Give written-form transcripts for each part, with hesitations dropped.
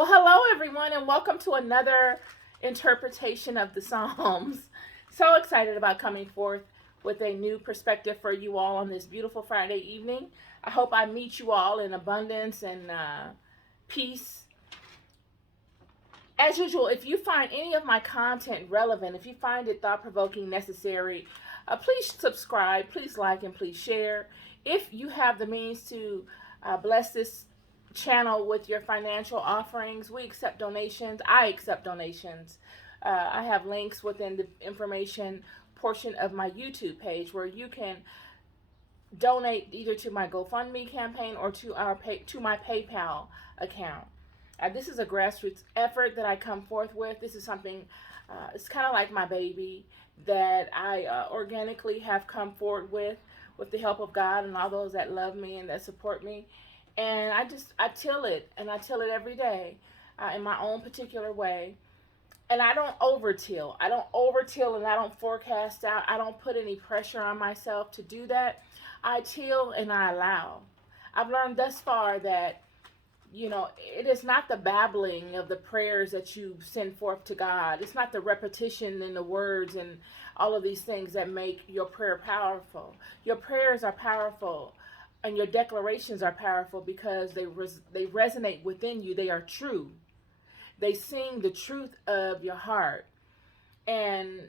Well, hello everyone, and welcome to another interpretation of the Psalms. So excited about coming forth with a new perspective for you all on this beautiful Friday evening. I hope I meet you all in abundance and peace. As usual, if you find any of my content relevant, if you find it thought provoking, necessary, please subscribe, please like, and please share. If you have the means to bless this channel with your financial offerings, we accept donations. I accept donations. I have links within the information portion of my YouTube page where you can donate either to my GoFundMe campaign or to my PayPal account. This is a grassroots effort that I come forth with. This is something, it's kind of like my baby that I organically have come forward with the help of God and all those that love me and that support me. And I till it, and I till it every day in my own particular way. And I don't overtill. I don't overtill and I don't forecast out. I don't put any pressure on myself to do that. I till and I allow. I've learned thus far that it is not the babbling of the prayers that you send forth to God. It's not the repetition in the words and all of these things that make your prayer powerful. Your prayers are powerful and your declarations are powerful because they resonate within you. They are true. They sing the truth of your heart. And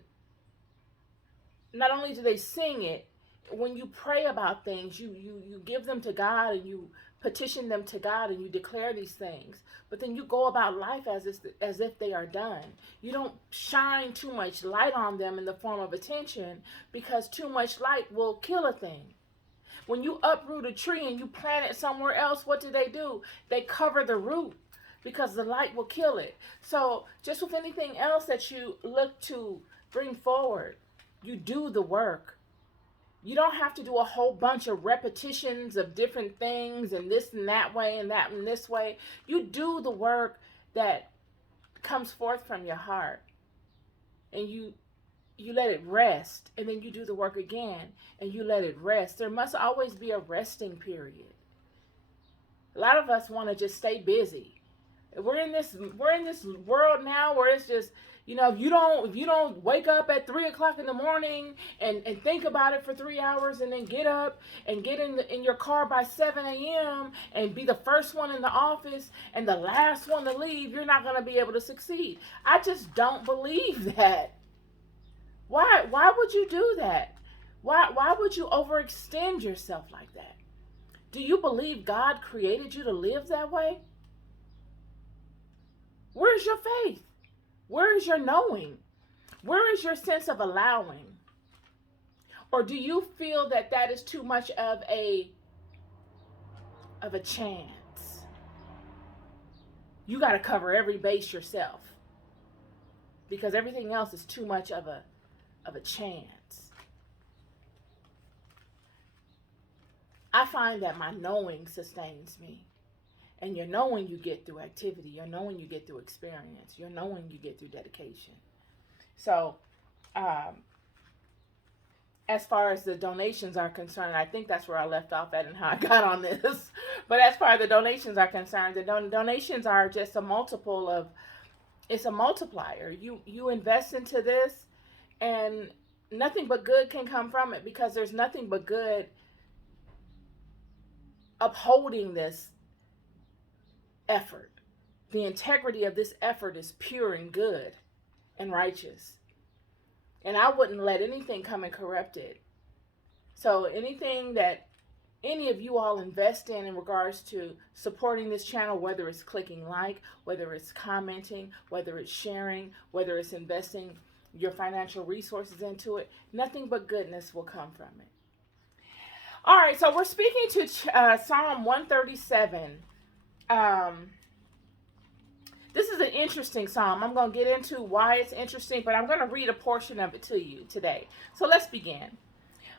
not only do they sing it, when you pray about things, you give them to God and you petition them to God and you declare these things. But then you go about life as if they are done. You don't shine too much light on them in the form of attention, because too much light will kill a thing. When you uproot a tree and you plant it somewhere else, what do? They cover the root because the light will kill it. So just with anything else that you look to bring forward, you do the work. You don't have to do a whole bunch of repetitions of different things and this and that way and that and this way. You do the work that comes forth from your heart, and you let it rest, and then you do the work again and you let it rest. There must always be a resting period. A lot of us want to just stay busy. We're in this world now where it's just, if you don't wake up at 3 o'clock in the morning and think about it for 3 hours and then get up and get in your car by 7 a.m. and be the first one in the office and the last one to leave, you're not going to be able to succeed. I just don't believe that. Why would you do that? Why would you overextend yourself like that? Do you believe God created you to live that way? Where's your faith? Where is your knowing? Where is your sense of allowing? Or do you feel that is too much of a chance? You got to cover every base yourself because everything else is too much of a chance. I find that my knowing sustains me. And your knowing you get through activity. Your knowing you get through experience. Your knowing you get through dedication. So, as far as the donations are concerned, I think that's where I left off at and how I got on this. But as far as the donations are concerned, the donations are just a multiple of, it's a multiplier. You invest into this and nothing but good can come from it, because there's nothing but good upholding this effort. The integrity of this effort is pure and good and righteous. And I wouldn't let anything come and corrupt it. So anything that any of you all invest in regards to supporting this channel, whether it's clicking like, whether it's commenting, whether it's sharing, whether it's investing your financial resources into it, nothing but goodness will come from it. All right, so we're speaking to Psalm 137. This is an interesting psalm. I'm going to get into why it's interesting, but I'm going to read a portion of it to you today. So let's begin.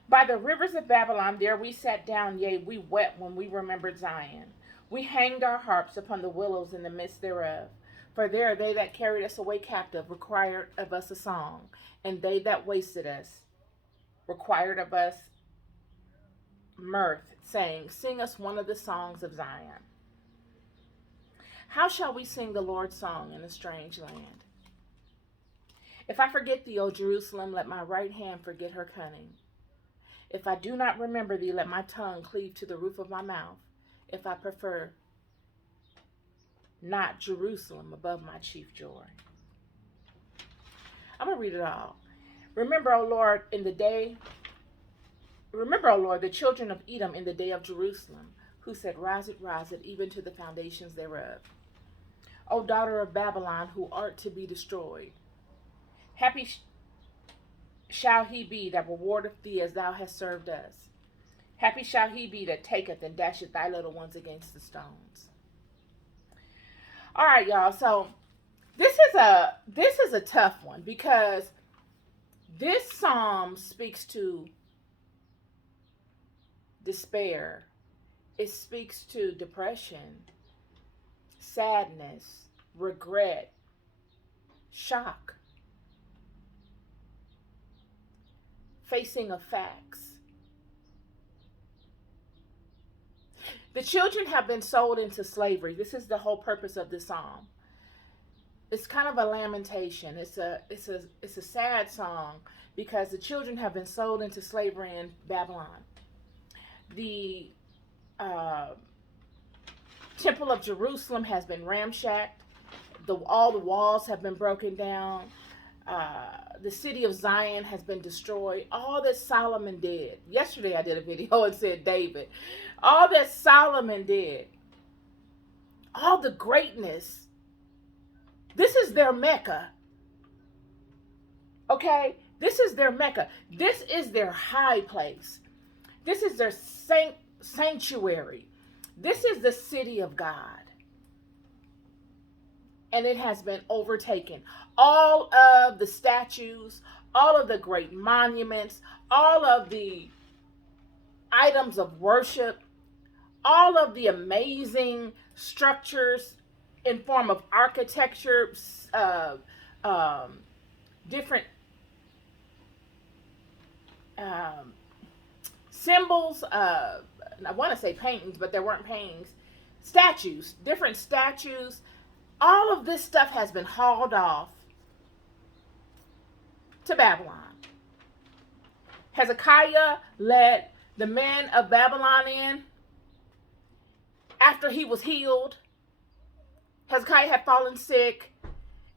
By the rivers of Babylon, there we sat down, yea, we wept when we remembered Zion. We hanged our harps upon the willows in the midst thereof. For there they that carried us away captive required of us a song, and they that wasted us required of us mirth, saying, sing us one of the songs of Zion. How shall we sing the Lord's song in a strange land? If I forget thee, O Jerusalem, let my right hand forget her cunning. If I do not remember thee, let my tongue cleave to the roof of my mouth. If I prefer not Jerusalem above my chief joy. I'm going to read it all. Remember, O Lord, the children of Edom in the day of Jerusalem, who said, rise it, even to the foundations thereof. O daughter of Babylon, who art to be destroyed. Happy shall he be that rewardeth thee as thou hast served us. Happy shall he be that taketh and dasheth thy little ones against the stones. All right, y'all. So this is a tough one, because this psalm speaks to despair. It speaks to depression, sadness, regret, shock, facing of facts. The children have been sold into slavery. This is the whole purpose of this psalm. It's kind of a lamentation. It's a sad song, because the children have been sold into slavery in Babylon. The Temple of Jerusalem has been ramshacked. All the walls have been broken down. The city of Zion has been destroyed. All that Solomon did. Yesterday I did a video and said David. All that Solomon did. All the greatness. This is their Mecca. Okay? This is their Mecca. This is their high place. This is their sanctuary. This is the city of God. And it has been overtaken. All of the statues, all of the great monuments, all of the items of worship, all of the amazing structures in form of architecture, different symbols, I want to say paintings, but there weren't paintings, statues, different statues. All of this stuff has been hauled off to Babylon. Hezekiah let the men of Babylon in after he was healed. Hezekiah had fallen sick,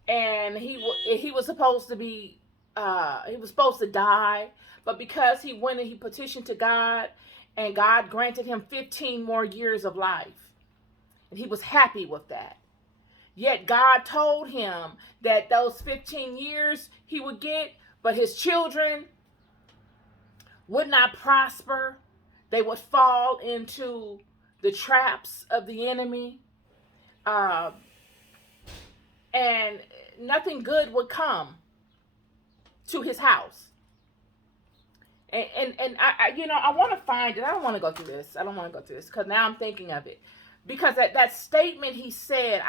and he was supposed to be he was supposed to die, but because he went and he petitioned to God, and God granted him 15 more years of life, and he was happy with that. Yet God told him that those 15 years he would get, but his children would not prosper. They would fall into the traps of the enemy. And nothing good would come to his house. And I want to find it. I don't want to go through this. Because now I'm thinking of it. Because that statement he said,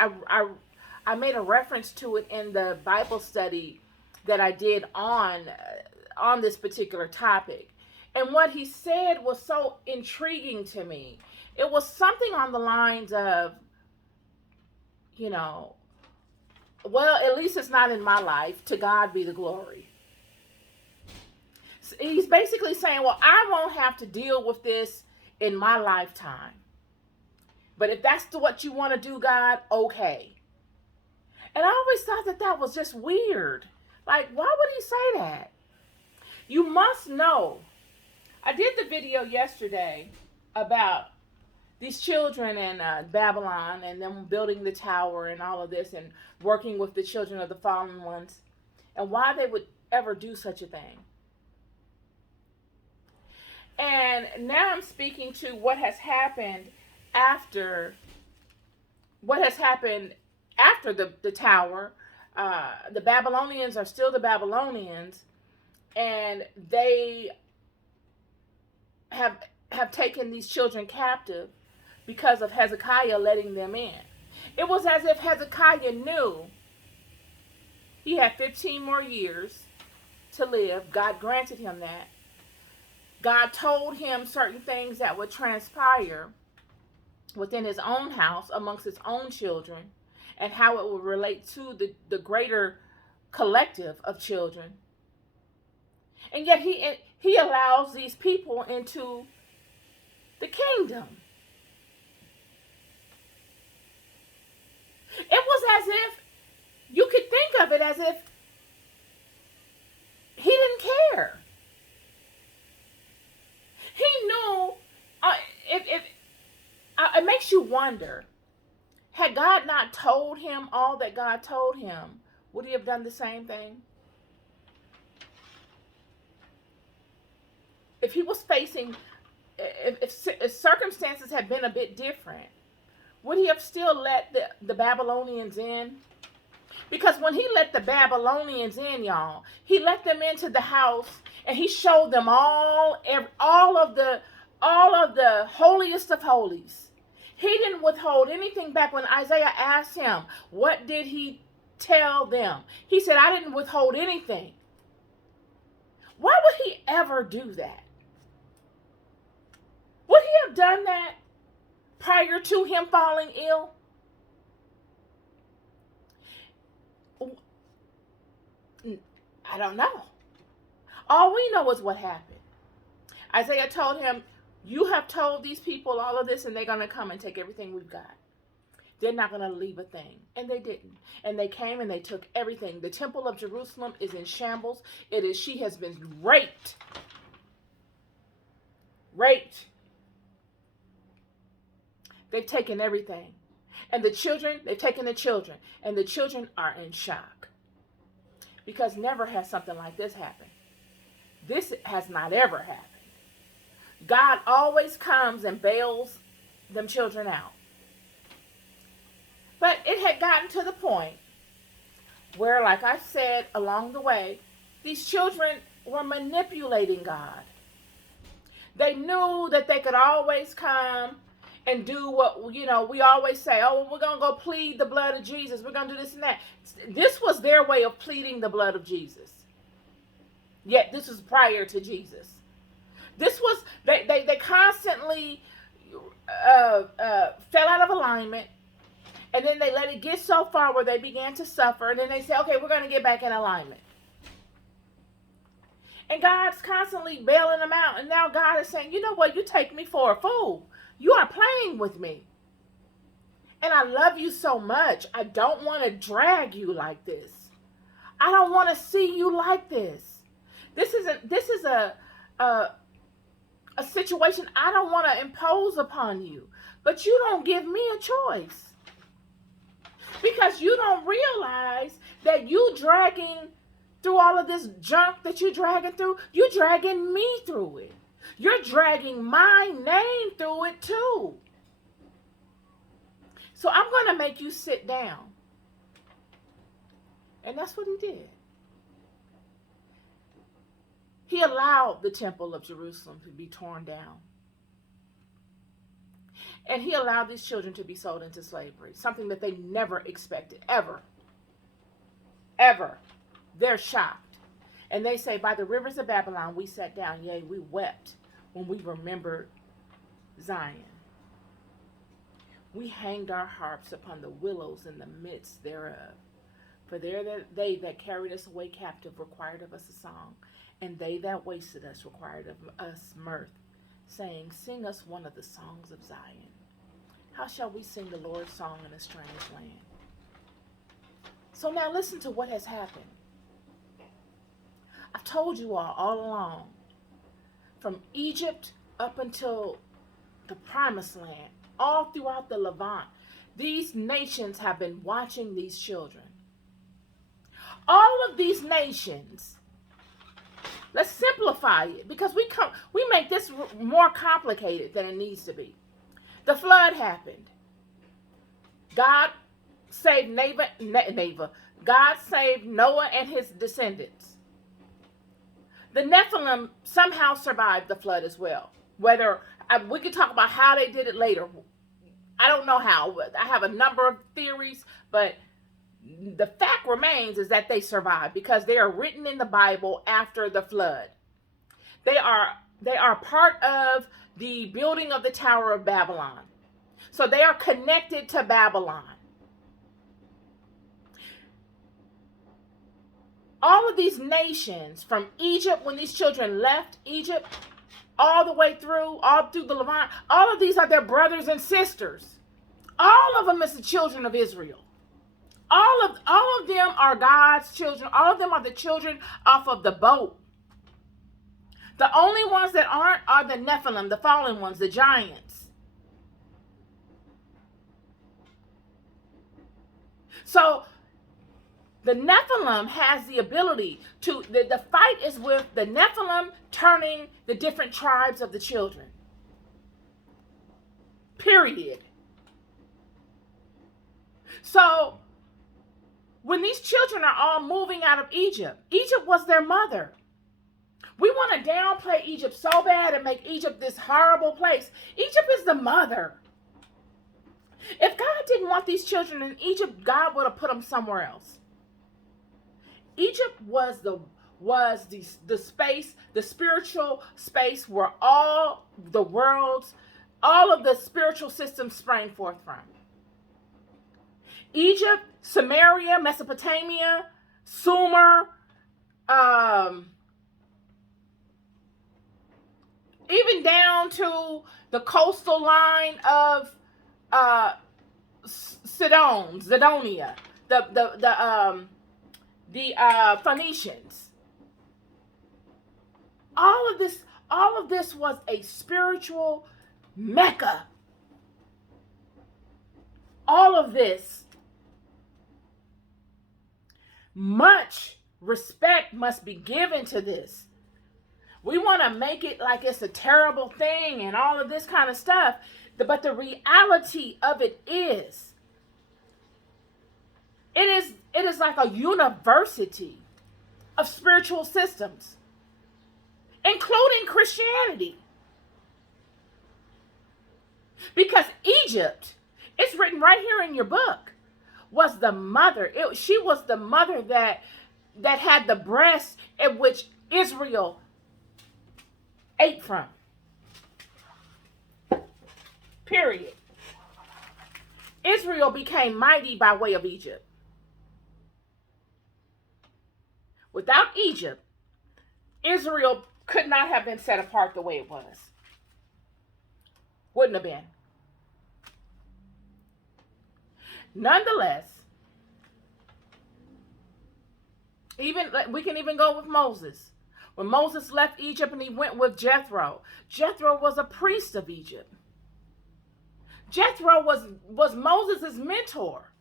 I made a reference to it in the Bible study that I did on this particular topic. And what he said was so intriguing to me. It was something on the lines of, well, at least it's not in my life. To God be the glory. He's basically saying, well, I won't have to deal with this in my lifetime. But if that's what you want to do, God, okay. And I always thought that was just weird. Like, why would he say that? You must know. I did the video yesterday about these children in Babylon and them building the tower and all of this and working with the children of the fallen ones, and why they would ever do such a thing. And now I'm speaking to what has happened after the tower. The Babylonians are still the Babylonians, and they have taken these children captive because of Hezekiah letting them in. It was as if Hezekiah knew he had 15 more years to live. God granted him that. God told him certain things that would transpire. within his own house, amongst his own children, and how it will relate to the greater collective of children. And yet he allows these people into the kingdom. It was as if, you could think of it as if he didn't care. He knew, it makes you wonder, had God not told him all that God told him, would he have done the same thing? If he was facing, if circumstances had been a bit different, would he have still let the Babylonians in? Because when he let the Babylonians in, y'all, he let them into the house and he showed them all of the holiest of holies. He didn't withhold anything back. When Isaiah asked him, what did he tell them? He said, I didn't withhold anything. Why would he ever do that? Would he have done that prior to him falling ill? I don't know. All we know is what happened. Isaiah told him, you have told these people all of this and they're going to come and take everything we've got. They're not going to leave a thing. And they didn't. And they came and they took everything. The temple of Jerusalem is in shambles. She has been raped. Raped. They've taken everything. And the children, they've taken the children. And the children are in shock. Because never has something like this happened. This has not ever happened. God always comes and bails them children out. But it had gotten to the point where, like I said along the way, these children were manipulating God. They knew that they could always come and do what, we always say, oh, we're going to go plead the blood of Jesus. We're going to do this and that. This was their way of pleading the blood of Jesus. Yet this was prior to Jesus. This was, they constantly fell out of alignment. And then they let it get so far where they began to suffer. And then they say, okay, we're going to get back in alignment. And God's constantly bailing them out. And now God is saying, you know what? You take me for a fool. You are playing with me. And I love you so much. I don't want to drag you like this. I don't want to see you like this. This is a situation I don't want to impose upon you. But you don't give me a choice. Because you don't realize that you dragging through all of this junk that you're dragging through, you're dragging me through it. You're dragging my name through it too. So I'm going to make you sit down. And that's what he did. He allowed the temple of Jerusalem to be torn down. And he allowed these children to be sold into slavery, something that they never expected, ever. Ever. They're shocked. And they say, by the rivers of Babylon, we sat down, yea, we wept when we remembered Zion. We hanged our harps upon the willows in the midst thereof. For there they that carried us away captive required of us a song, and they that wasted us required of us mirth, saying, sing us one of the songs of Zion. How shall we sing the Lord's song in a strange land? So now listen to what has happened. I've told you all along, from Egypt up until the Promised Land, all throughout the Levant, these nations have been watching these children. All of these nations, let's simplify it, because we make this more complicated than it needs to be. The flood happened. God saved God saved Noah and his descendants. The Nephilim somehow survived the flood as well. Whether we could talk about how they did it later. I don't know how. I have a number of theories, but the fact remains is that they survived because they are written in the Bible after the flood. They are part of the building of the Tower of Babylon. So they are connected to Babylon. All of these nations from Egypt, when these children left Egypt, all the way through, all through the Levant, all of these are their brothers and sisters. All of them is the children of Israel. All of them are God's children. All of them are the children off of the boat. The only ones that aren't are the Nephilim, the fallen ones, the giants. So the Nephilim has the ability to, the fight is with the Nephilim turning the different tribes of the children. Period. So when these children are all moving out of Egypt, Egypt was their mother. We want to downplay Egypt so bad and make Egypt this horrible place. Egypt is the mother. If God didn't want these children in Egypt, God would have put them somewhere else. Egypt was the space, the spiritual space where all the world's, all of the spiritual systems sprang forth from. Egypt, Samaria, Mesopotamia, Sumer, even down to the coastal line of Sidonia, the Phoenicians. All of this was a spiritual Mecca. All of this. Much respect must be given to this. We want to make it like it's a terrible thing and all of this kind of stuff. But the reality of it is like a university of spiritual systems, including Christianity. Because Egypt, it's written right here in your book, was the mother. She was the mother that had the breast at which Israel ate from. Period. Israel became mighty by way of Egypt. Without Egypt, Israel could not have been set apart the way it was. Wouldn't have been. Nonetheless, we can even go with Moses. When Moses left Egypt and he went with Jethro, Jethro was a priest of Egypt. Jethro was Moses' mentor.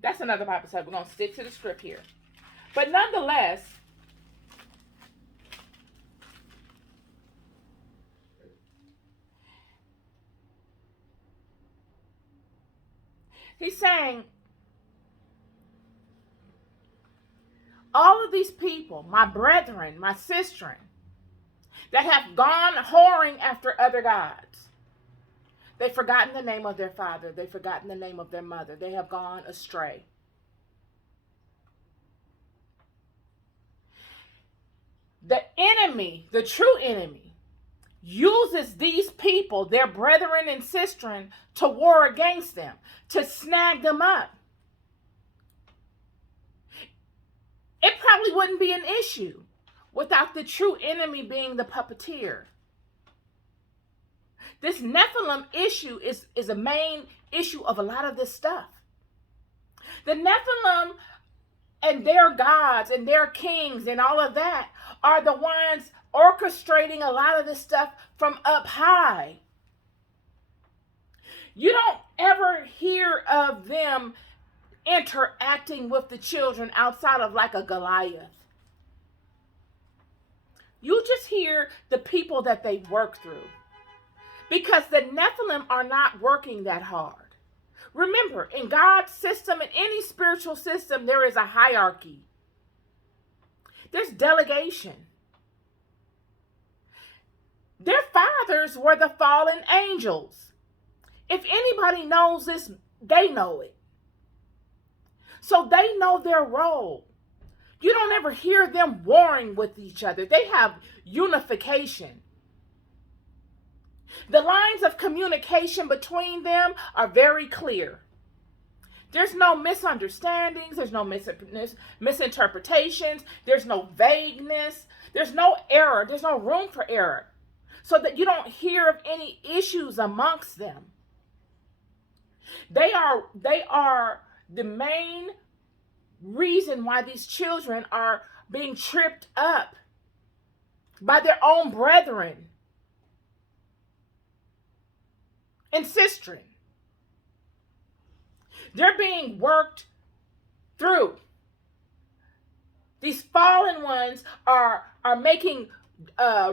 That's another Bible study. We're going to stick to the script here. But nonetheless, he's saying, all of these people, my brethren, my sistren, that have gone whoring after other gods, they've forgotten the name of their father. They've forgotten the name of their mother. They have gone astray. The enemy, the true enemy, uses these people, their brethren and sistren, to war against them, to snag them up. It probably wouldn't be an issue without the true enemy being the puppeteer. This Nephilim issue is a main issue of a lot of this stuff. The Nephilim and their gods and their kings and all of that are the ones orchestrating a lot of this stuff from up high. You don't ever hear of them interacting with the children outside of like a Goliath. You just hear the people that they work through. Because the Nephilim are not working that hard. Remember, in God's system, in any spiritual system, there is a hierarchy. There's delegation. Their fathers were the fallen angels. If anybody knows this, they know it. So they know their role. You don't ever hear them warring with each other. They have unification. The lines of communication between them are very clear. There's no misunderstandings. There's no misinterpretations. There's no vagueness. There's no error. There's no room for error. So that you don't hear of any issues amongst them. They are the main reason why these children are being tripped up by their own brethren and sistren. They're being worked through. These fallen ones are making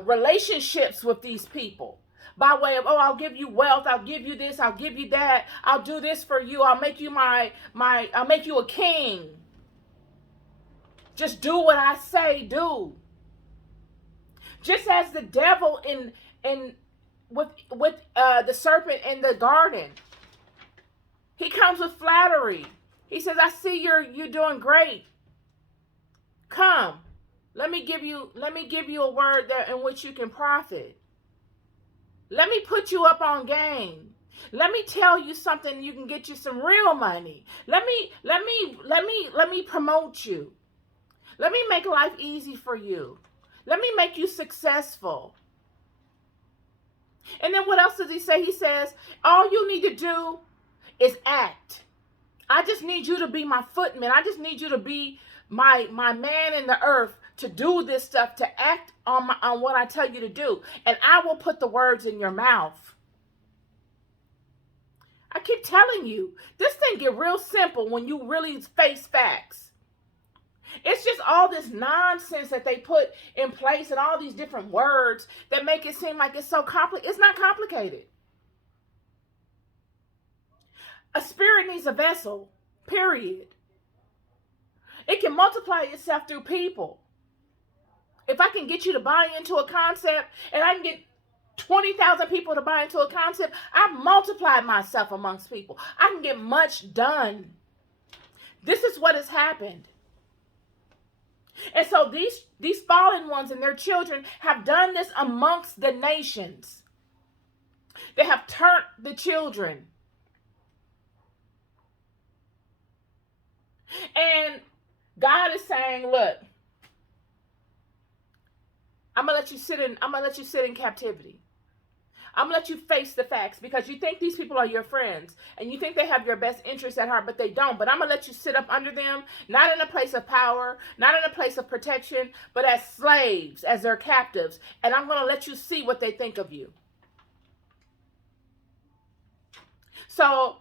relationships with these people by way of, oh, I'll give you wealth, I'll give you this, I'll give you that, I'll do this for you, I'll make you I'll make you a king. Just do what I say, do. Just as the devil with the serpent in the garden, he comes with flattery. He says, I see you're doing great. Come, let me give you a word that in which you can profit. Let me put you up on game. Let me tell you something you can get you some real money. Let me promote you. Let me make life easy for you. Let me make you successful. And then what else does he say? He says, all you need to do is act. I just need you to be my footman. I just need you to be my man in the earth to do this stuff, to act on what I tell you to do. And I will put the words in your mouth. I keep telling you, this thing get real simple when you really face facts. It's just all this nonsense that they put in place and all these different words that make it seem like it's so complicated. It's not complicated. A spirit needs a vessel, period. It can multiply itself through people. If I can get you to buy into a concept and I can get 20,000 people to buy into a concept, I've multiplied myself amongst people. I can get much done. This is what has happened. And so these fallen ones and their children have done this amongst the nations. They have turned the children. And God is saying, look, I'm gonna let you sit in captivity. I'm gonna let you face the facts because you think these people are your friends and you think they have your best interests at heart, but they don't. But I'm gonna let you sit up under them, not in a place of power, not in a place of protection, but as slaves, as their captives. And I'm gonna let you see what they think of you. So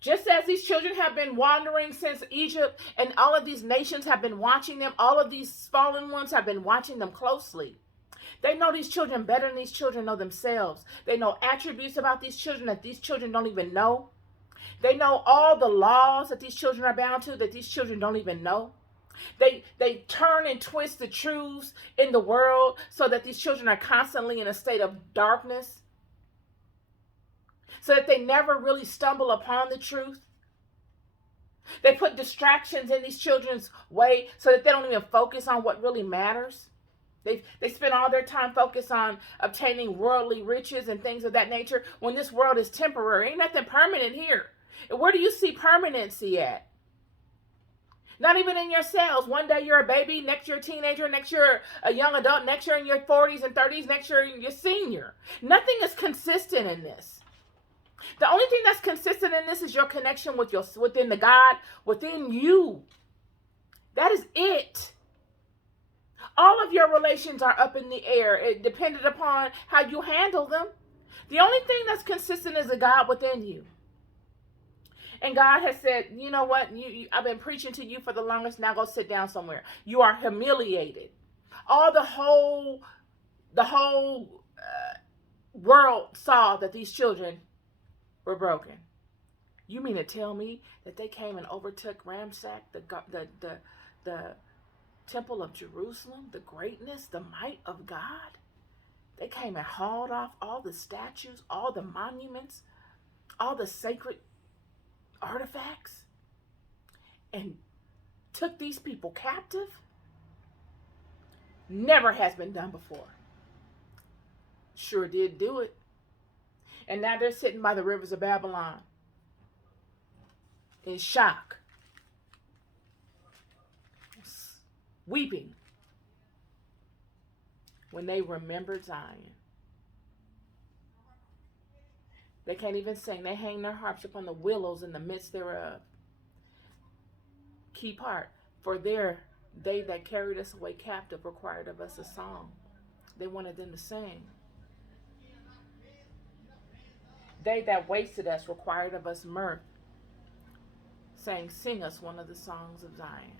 just as these children have been wandering since Egypt and all of these nations have been watching them, all of these fallen ones have been watching them closely. They know these children better than these children know themselves. They know attributes about these children that these children don't even know. They know all the laws that these children are bound to that these children don't even know. They turn and twist the truths in the world so that these children are constantly in a state of darkness, so that they never really stumble upon the truth. They put distractions in these children's way so that they don't even focus on what really matters. They spend all their time focused on obtaining worldly riches and things of that nature when this world is temporary. Ain't nothing permanent here. And where do you see permanency at? Not even in yourselves. One day you're a baby, next you're a teenager, next you're a young adult, next you're in your 40s and 30s, next you're senior. Nothing is consistent in this. The only thing that's consistent in this is your connection within the God, within you. That is it. All of your relations are up in the air. It depended upon how you handle them. The only thing that's consistent is the God within you. And God has said, you know what? I've been preaching to you for the longest. Now go sit down somewhere. You are humiliated. The whole world saw that these children were broken. You mean to tell me that they came and overtook, ransacked the temple of Jerusalem, the greatness, the might of God? They came and hauled off all the statues, all the monuments, all the sacred artifacts, and took these people captive? Never has been done before. Sure did do it. And now they're sitting by the rivers of Babylon in shock, weeping when they remembered Zion. They can't even sing. They hang their harps upon the willows in the midst thereof. Key part. For they that carried us away captive required of us a song. They wanted them to sing. They that wasted us required of us mirth, saying, sing us one of the songs of Zion.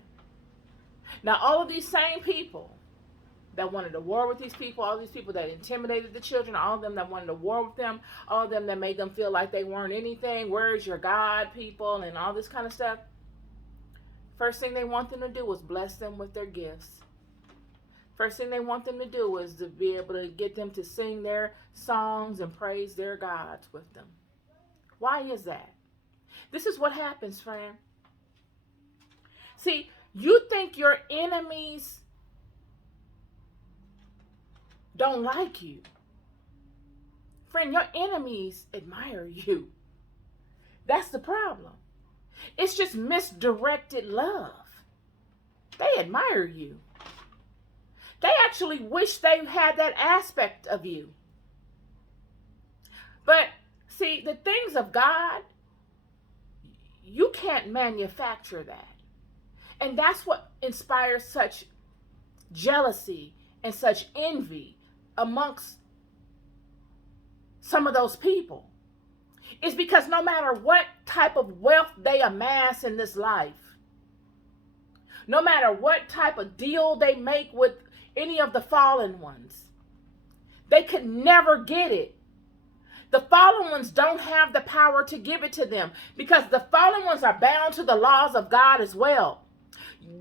Now all of these same people that wanted to war with these people, all these people that intimidated the children, all of them that wanted to war with them, all of them that made them feel like they weren't anything, where's your God, people, and all this kind of stuff. First thing they want them to do is bless them with their gifts. First thing they want them to do is to be able to get them to sing their songs and praise their gods with them. Why is that? This is what happens, friend. See, you think your enemies don't like you. Friend, your enemies admire you. That's the problem. It's just misdirected love. They admire you. They actually wish they had that aspect of you. But see, the things of God, you can't manufacture that. And that's what inspires such jealousy and such envy amongst some of those people. It's because no matter what type of wealth they amass in this life, no matter what type of deal they make with any of the fallen ones, they could never get it. The fallen ones don't have the power to give it to them because the fallen ones are bound to the laws of God as well.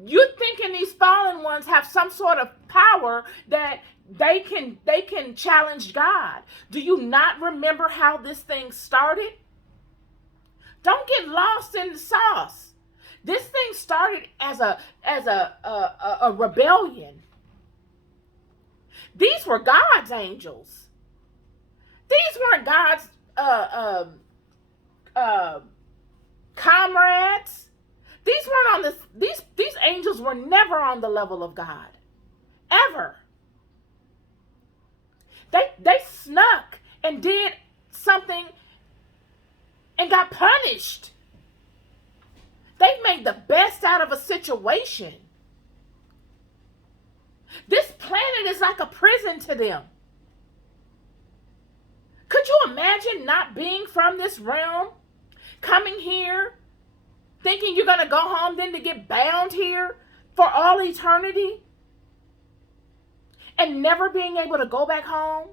You're thinking these fallen ones have some sort of power that they can challenge God. Do you not remember how this thing started? Don't get lost in the sauce. This thing started as a rebellion. These were God's angels. These weren't God's comrades. These weren't on this. These angels were never on the level of God, ever. They snuck and did something and got punished. They made the best out of a situation. This planet is like a prison to them. Could you imagine not being from this realm, coming here, thinking you're going to go home, then to get bound here for all eternity, and never being able to go back home,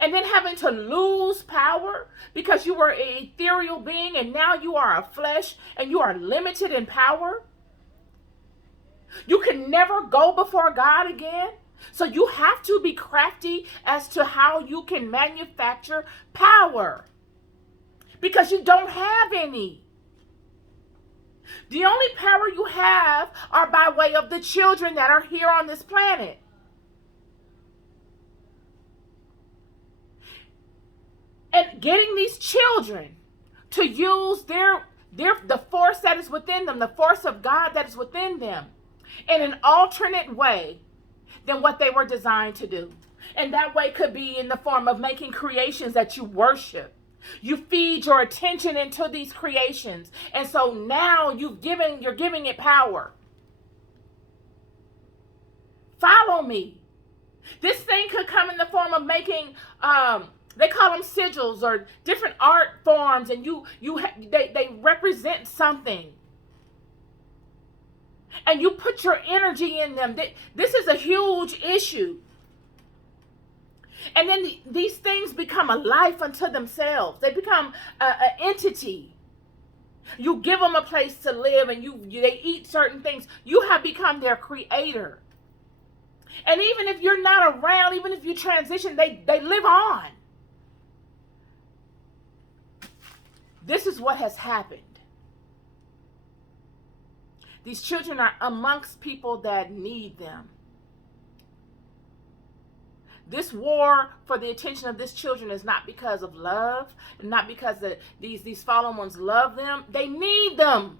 and then having to lose power because you were an ethereal being and now you are a flesh and you are limited in power? You can never go before God again. So you have to be crafty as to how you can manufacture power, because you don't have any. The only power you have are by way of the children that are here on this planet. And getting these children to use the force that is within them, the force of God that is within them, in an alternate way than what they were designed to do. And that way could be in the form of making creations that you worship. You feed your attention into these creations. And so now you're giving it power. Follow me. This thing could come in the form of making they call them sigils or different art forms, and they represent something. And you put your energy in them. This is a huge issue. And then these things become a life unto themselves. They become an entity. You give them a place to live, and they eat certain things. You have become their creator. And even if you're not around, even if you transition, they live on. This is what has happened. These children are amongst people that need them. This war for the attention of this children is not because of love, not because these fallen ones love them. They need them.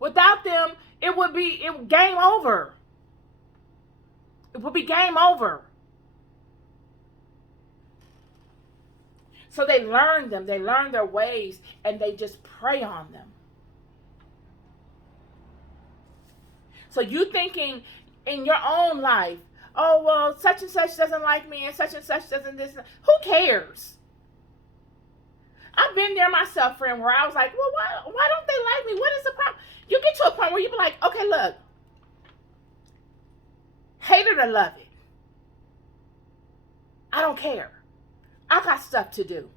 Without them, it would be game over. It would be game over. So they learn them. They learn their ways, and they just prey on them. So you thinking in your own life, oh, well, such and such doesn't like me, and such doesn't this. Who cares? I've been there myself, friend, where I was like, well, why don't they like me? What is the problem? You get to a point where you be like, okay, look, hate it or love it, I don't care. I got stuff to do.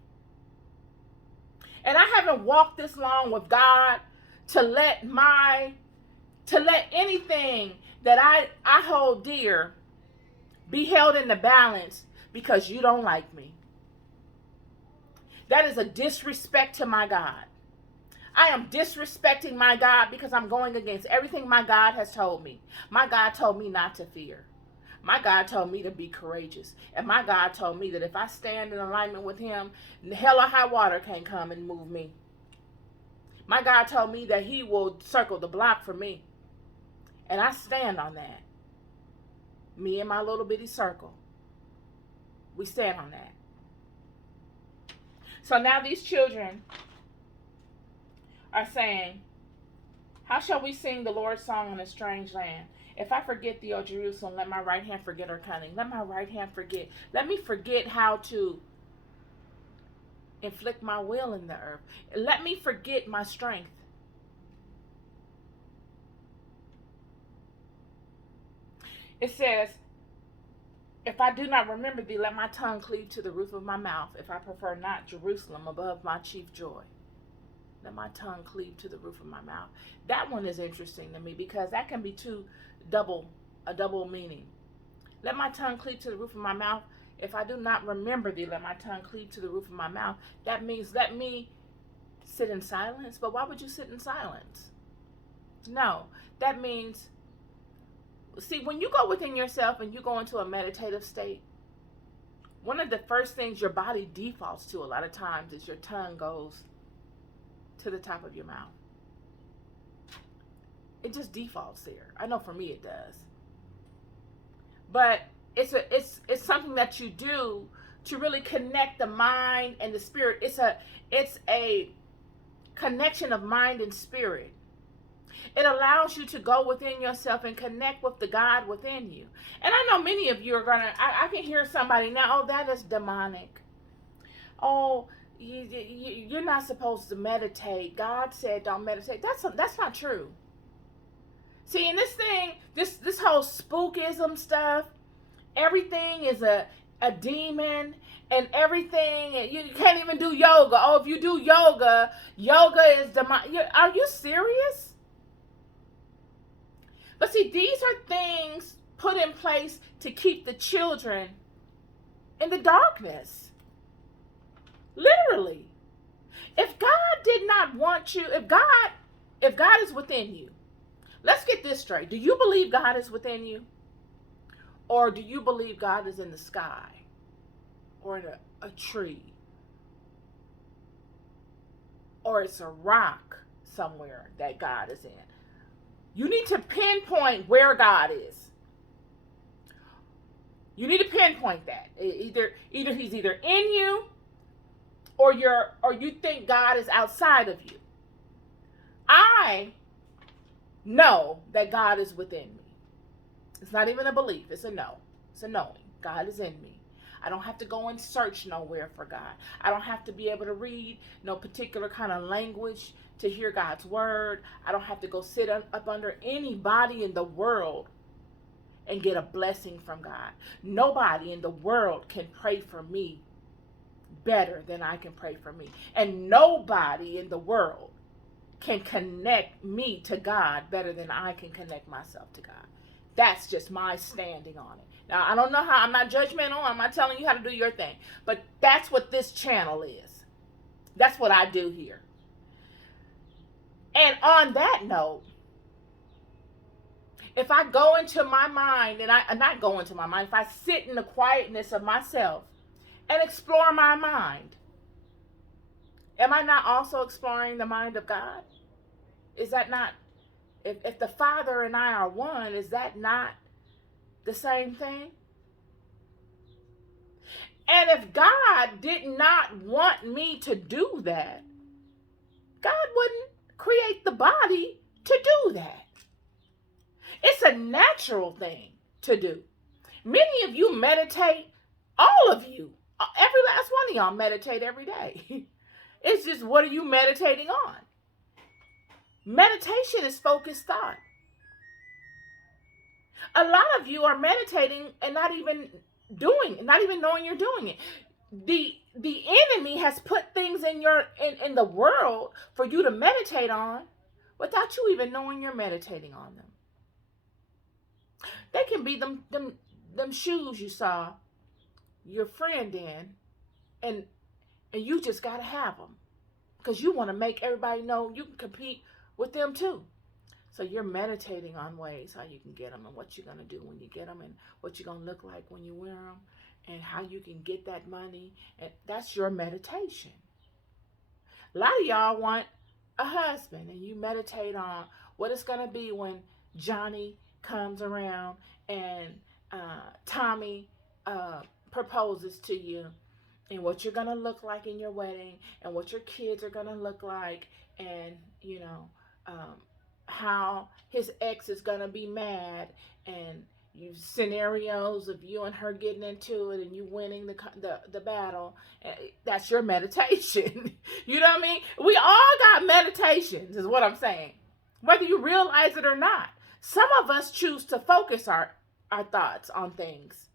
And I haven't walked this long with God to let anything that I hold dear be held in the balance because you don't like me. That is a disrespect to my God. I am disrespecting my God because I'm going against everything my God has told me. My God told me not to fear. My God told me to be courageous. And my God told me that if I stand in alignment with him, hell or high water can't come and move me. My God told me that he will circle the block for me. And I stand on that. Me and my little bitty circle. We stand on that. So now these children are saying, how shall we sing the Lord's song in a strange land? If I forget thee, O Jerusalem, let my right hand forget her cunning. Let my right hand forget. Let me forget how to inflict my will in the earth. Let me forget my strength. It says, if I do not remember thee, let my tongue cleave to the roof of my mouth. If I prefer not Jerusalem above my chief joy, let my tongue cleave to the roof of my mouth. That one is interesting to me because that can be a double meaning. Let my tongue cleave to the roof of my mouth. If I do not remember thee, let my tongue cleave to the roof of my mouth. That means let me sit in silence. But why would you sit in silence? No, that means, see, when you go within yourself and you go into a meditative state, one of the first things your body defaults to a lot of times is your tongue goes to the top of your mouth. It just defaults there. I know for me it does. But it's something that you do to really connect the mind and the spirit. It's a connection of mind and spirit. It allows you to go within yourself and connect with the God within you. And I know many of you are I can hear somebody now, oh, that is demonic. Oh, you're not supposed to meditate. God said don't meditate. That's not true. See, in this thing, this whole spookism stuff, everything is a demon, and everything, you can't even do yoga. Oh, if you do yoga is demonic. Are you serious? But see, these are things put in place to keep the children in the darkness. Literally. If God did not want you, if God is within you, let's get this straight. Do you believe God is within you? Or do you believe God is in the sky? Or in a tree? Or it's a rock somewhere that God is in? You need to pinpoint where God is. You need to pinpoint that. Either he's either in you or you think God is outside of you. I know that God is within me. It's not even a belief. It's a know. It's a knowing. God is in me. I don't have to go and search nowhere for God. I don't have to be able to read no particular kind of language to hear God's word. I don't have to go sit up under anybody in the world and get a blessing from God. Nobody in the world can pray for me better than I can pray for me. And nobody in the world can connect me to God better than I can connect myself to God. That's just my standing on it. Now, I don't know how, I'm not judgmental. I'm not telling you how to do your thing. But that's what this channel is. That's what I do here. And on that note, If I go into my mind, and I not go into my mind, if I sit in the quietness of myself and explore my mind, am I not also exploring the mind of God? Is that not, if the Father and I are one, is that not the same thing? And if God did not want me to do that, God wouldn't create the body to do that. It's a natural thing to do. Many of you meditate, all of you, every last one of y'all meditate every day. It's just, what are you meditating on? Meditation is focused thought. A lot of you are meditating and not even knowing you're doing it. The enemy has put things in the world for you to meditate on without you even knowing you're meditating on them. They can be them shoes you saw your friend in, and you just gotta have them because you want to make everybody know you can compete with them too. So you're meditating on ways how you can get them, and what you're going to do when you get them, and what you're going to look like when you wear them, and how you can get that money. And that's your meditation. A lot of y'all want a husband, and you meditate on what it's going to be when Johnny comes around and Tommy proposes to you, and what you're going to look like in your wedding, and what your kids are going to look like, and how his ex is gonna be mad, and you scenarios of you and her getting into it and you winning the battle. That's your meditation. You know what I mean? We all got meditations, is what I'm saying, whether you realize it or not. Some of us choose to focus our thoughts on things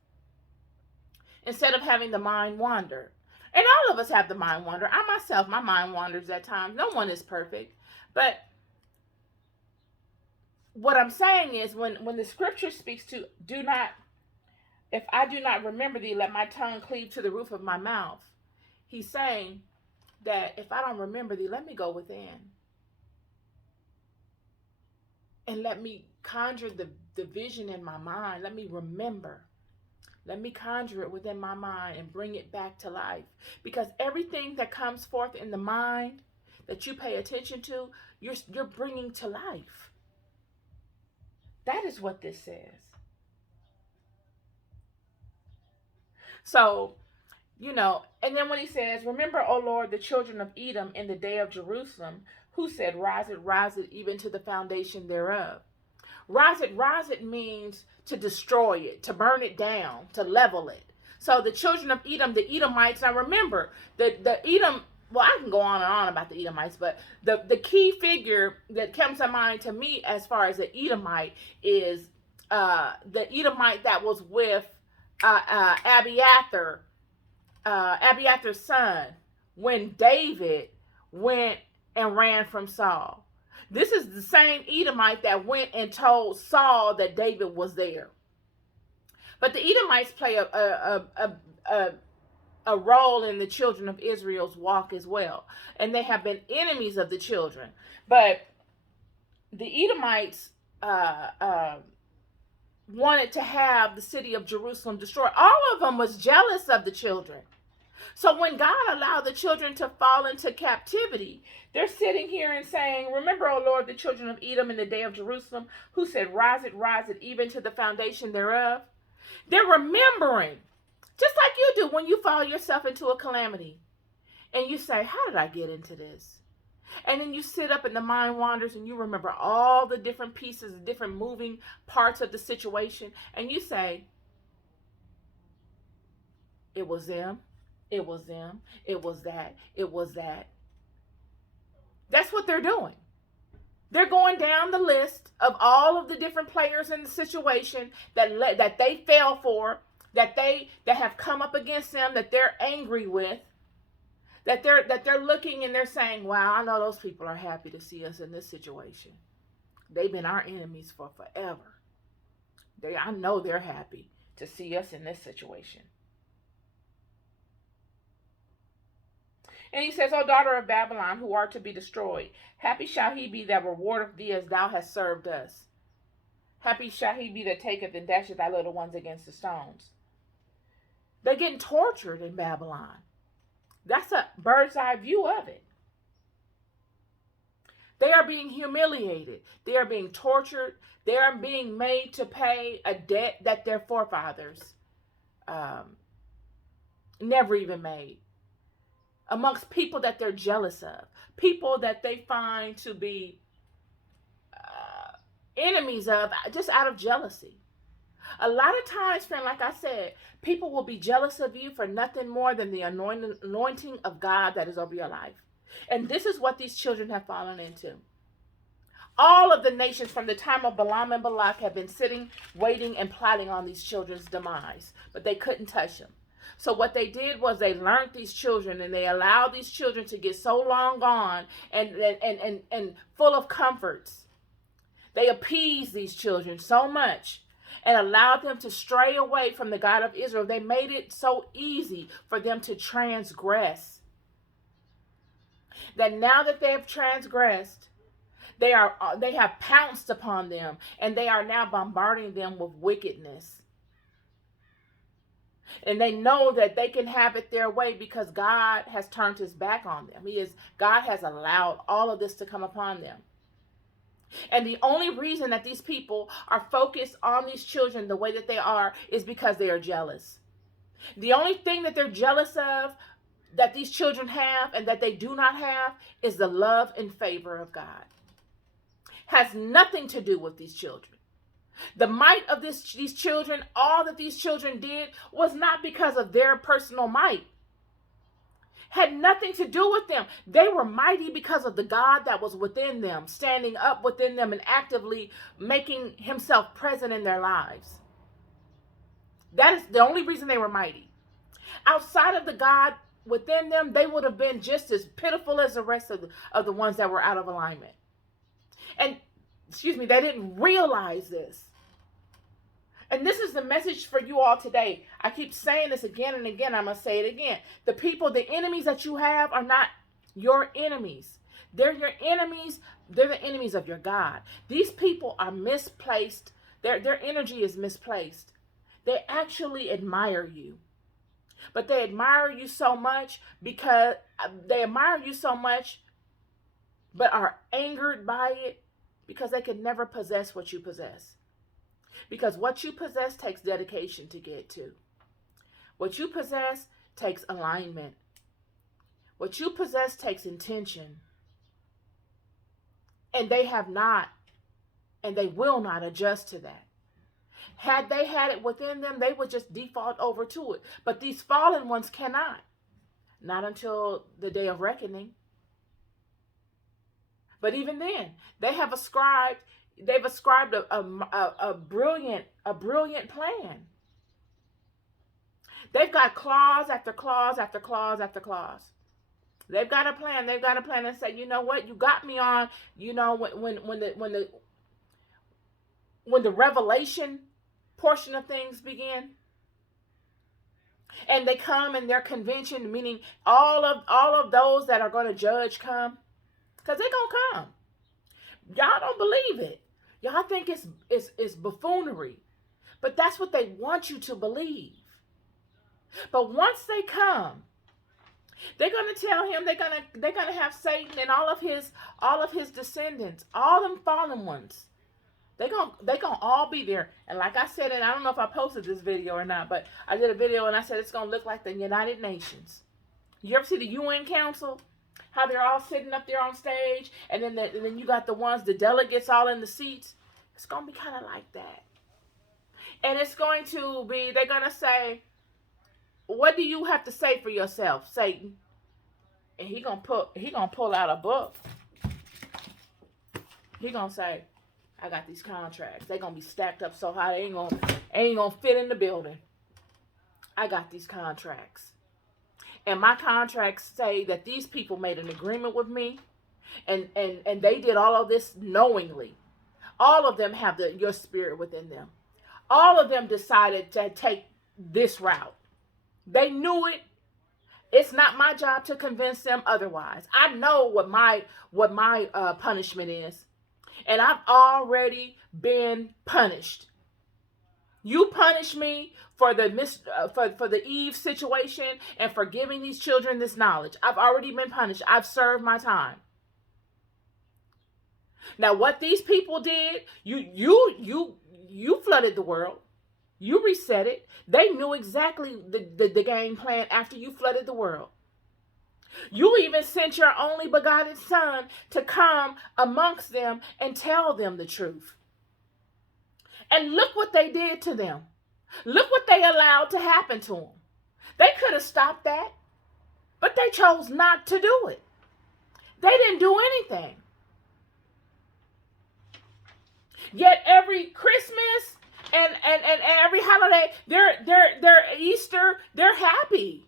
instead of having the mind wander. And all of us have the mind wander. I myself, my mind wanders at times. No one is perfect, but what I'm saying is, when the scripture speaks to, if I do not remember thee, let my tongue cleave to the roof of my mouth. He's saying that if I don't remember thee, let me go within. And let me conjure the vision in my mind. Let me remember. Let me conjure it within my mind and bring it back to life. Because everything that comes forth in the mind that you pay attention to, you're bringing to life. That is what this says. So, and then when he says, remember, O Lord, the children of Edom in the day of Jerusalem, who said, rise it, even to the foundation thereof. Rise it means to destroy it, to burn it down, to level it. So the children of Edom, the Edomites, now remember, the Edom, well, I can go on and on about the Edomites, but the key figure that comes to mind to me as far as the Edomite is the Edomite that was with Abiathar's son, when David went and ran from Saul. This is the same Edomite that went and told Saul that David was there. But the Edomites play a role in the children of Israel's walk as well. And they have been enemies of the children. But the Edomites wanted to have the city of Jerusalem destroyed. All of them was jealous of the children. So when God allowed the children to fall into captivity, they're sitting here and saying, remember, O Lord, the children of Edom in the day of Jerusalem, who said, rise it, even to the foundation thereof. They're remembering, just like you do when you fall yourself into a calamity. And you say, how did I get into this? And then you sit up and the mind wanders and you remember all the different pieces, the different moving parts of the situation. And you say, it was them. It was them. It was that. It was that. That's what they're doing. They're going down the list of all of the different players in the situation that they fell for, that have come up against them, that they're angry with, that they're looking and they're saying, wow, I know those people are happy to see us in this situation. They've been our enemies for forever. I know they're happy to see us in this situation. And he says, O daughter of Babylon, who art to be destroyed, happy shall he be that rewardeth thee as thou hast served us. Happy shall he be that taketh and dasheth thy little ones against the stones. They're getting tortured in Babylon. That's a bird's eye view of it. They are being humiliated. They are being tortured. They are being made to pay a debt that their forefathers never even made. Amongst people that they're jealous of. People that they find to be enemies of just out of jealousy. A lot of times, friend, like I said, people will be jealous of you for nothing more than the anointing of God that is over your life. And this is what these children have fallen into. All of the nations from the time of Balaam and Balak have been sitting, waiting, and plotting on these children's demise, but they couldn't touch them. So what they did was they learned these children, and they allowed these children to get so long gone and full of comforts. They appeased these children so much and allowed them to stray away from the God of Israel. They made it so easy for them to transgress, that now that they have transgressed, they have pounced upon them, and they are now bombarding them with wickedness. And they know that they can have it their way because God has turned his back on them. God has allowed all of this to come upon them. And the only reason that these people are focused on these children the way that they are is because they are jealous. The only thing that they're jealous of that these children have and that they do not have is the love and favor of God. Has nothing to do with these children. The might of these children, all that these children did was not because of their personal might. Had nothing to do with them. They were mighty because of the God that was within them, standing up within them and actively making himself present in their lives. That is the only reason they were mighty. Outside of the God within them, they would have been just as pitiful as the rest of the ones that were out of alignment. And, they didn't realize this. And this is the message for you all today. I keep saying this again and again. I'm going to say it again. The enemies that you have are not your enemies. They're your enemies. They're the enemies of your God. These people are misplaced. Their energy is misplaced. They actually admire you. But they admire you so much but are angered by it because they could never possess what you possess. Because what you possess takes dedication to get to. What you possess takes alignment. What you possess takes intention. And they have not, and they will not adjust to that. Had they had it within them, they would just default over to it. But these fallen ones cannot. Not until the day of reckoning. But even then, they've ascribed a brilliant plan. They've got clause after clause after clause after clause. They've got a plan. They've got a plan and say, you know what? You got me on. You know, when the revelation portion of things begin, and they come in their convention, meaning all of those that are going to judge come, because they're gonna come. Y'all don't believe it. Y'all think it's buffoonery, but that's what they want you to believe. But once they come, they're gonna tell him they're gonna have Satan and all of his descendants, all them fallen ones. They gonna all be there. And like I said, and I don't know if I posted this video or not, but I did a video and I said it's gonna look like the United Nations. You ever see the UN Council? How they're all sitting up there on stage, and then you got the delegates all in the seats. It's gonna be kind of like that. And it's going to be, they're gonna say, what do you have to say for yourself, Satan? And he gonna pull out a book. He gonna say, I got these contracts. They're gonna be stacked up so high they ain't gonna fit in the building. I got these contracts. And my contracts say that these people made an agreement with me, and they did all of this knowingly. All of them have your spirit within them. All of them decided to take this route. They knew it. It's not my job to convince them otherwise. I know what my punishment is. And I've already been punished. You punish me for for the Eve situation and for giving these children this knowledge. I've already been punished. I've served my time. Now, what these people did, you flooded the world. You reset it. They knew exactly the game plan after you flooded the world. You even sent your only begotten son to come amongst them and tell them the truth. And look what they did to them. Look what they allowed to happen to them. They could have stopped that, but they chose not to do it. They didn't do anything. Yet every Christmas and every holiday, their Easter, they're happy.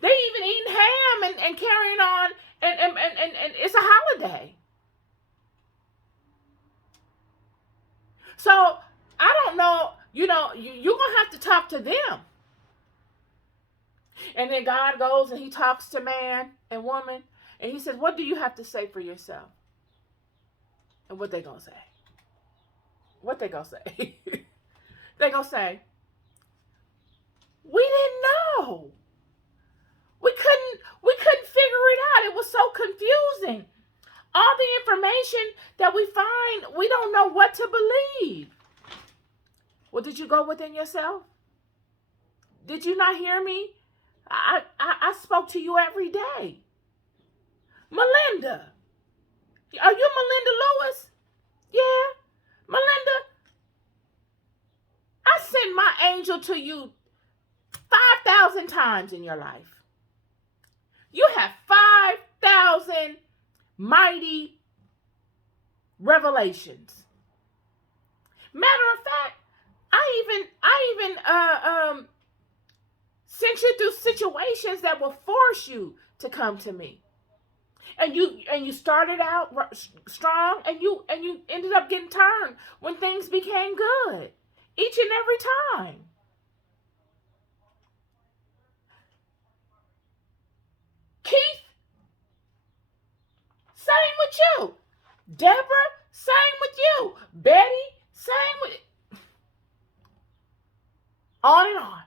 They even eating ham and carrying on, and it's a holiday. So I don't know, you're gonna have to talk to them. And then God goes and he talks to man and woman, and he says, what do you have to say for yourself? And what they gonna say? What they gonna say? They gonna say, we didn't know. We couldn't figure it out. It was so confusing. All the information that we find, we don't know what to believe. Well, did you go within yourself? Did you not hear me? I spoke to you every day. Melinda. Are you Melinda Lewis? Yeah. Melinda, I sent my angel to you 5,000 times in your life. You have 5,000 mighty revelations. Matter of fact, I even sent you through situations that will force you to come to me. And you started out strong, and you ended up getting turned when things became good, each and every time. Keith, same with you. Deborah, same with you. Betty, same with. On and on.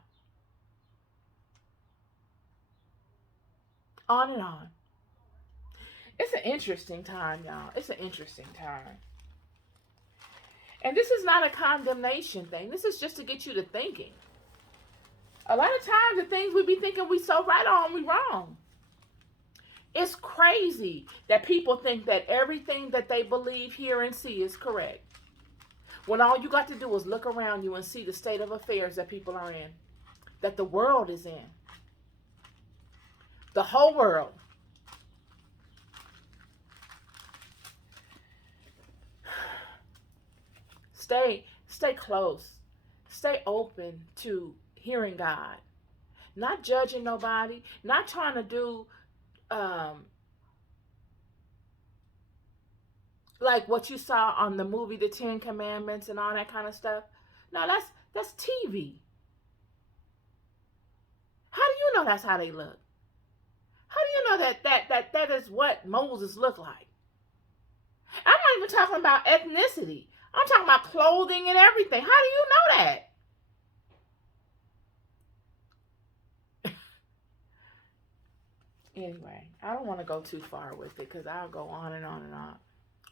On and on. It's an interesting time, y'all. It's an interesting time. And this is not a condemnation thing. This is just to get you to thinking. A lot of times the things we be thinking we so right on, we wrong. It's crazy that people think that everything that they believe, hear, and see is correct. When all you got to do is look around you and see the state of affairs that people are in, that the world is in. The whole world. Stay close. Stay open to hearing God. Not judging nobody. Not trying to do like what you saw on the movie The Ten Commandments and all that kind of stuff. No, that's TV. How do you know that's how they look? How do you know that is what Moses looked like? I'm not even talking about ethnicity. I'm talking about clothing and everything. How do you know that? Anyway, I don't want to go too far with it because I'll go on and on and on.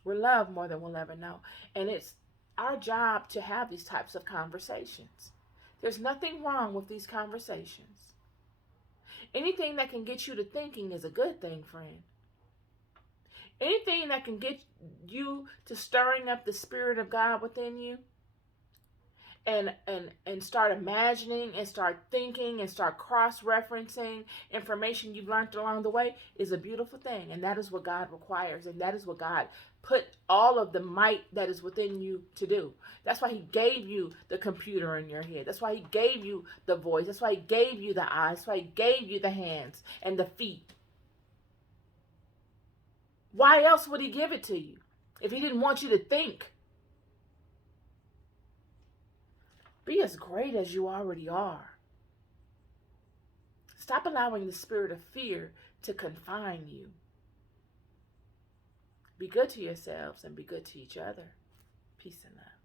We're loved more than we'll ever know. And it's our job to have these types of conversations. There's nothing wrong with these conversations. Anything that can get you to thinking is a good thing, friend. Anything that can get you to stirring up the Spirit of God within you and start imagining and start thinking and start cross-referencing information you've learned along the way is a beautiful thing. And that is what God requires. And that is what God put all of the might that is within you to do. That's why he gave you the computer in your head. That's why he gave you the voice. That's why he gave you the eyes. That's why he gave you the hands and the feet. Why else would he give it to you if he didn't want you to think? Be as great as you already are. Stop allowing the spirit of fear to confine you. Be good to yourselves and be good to each other. Peace and love.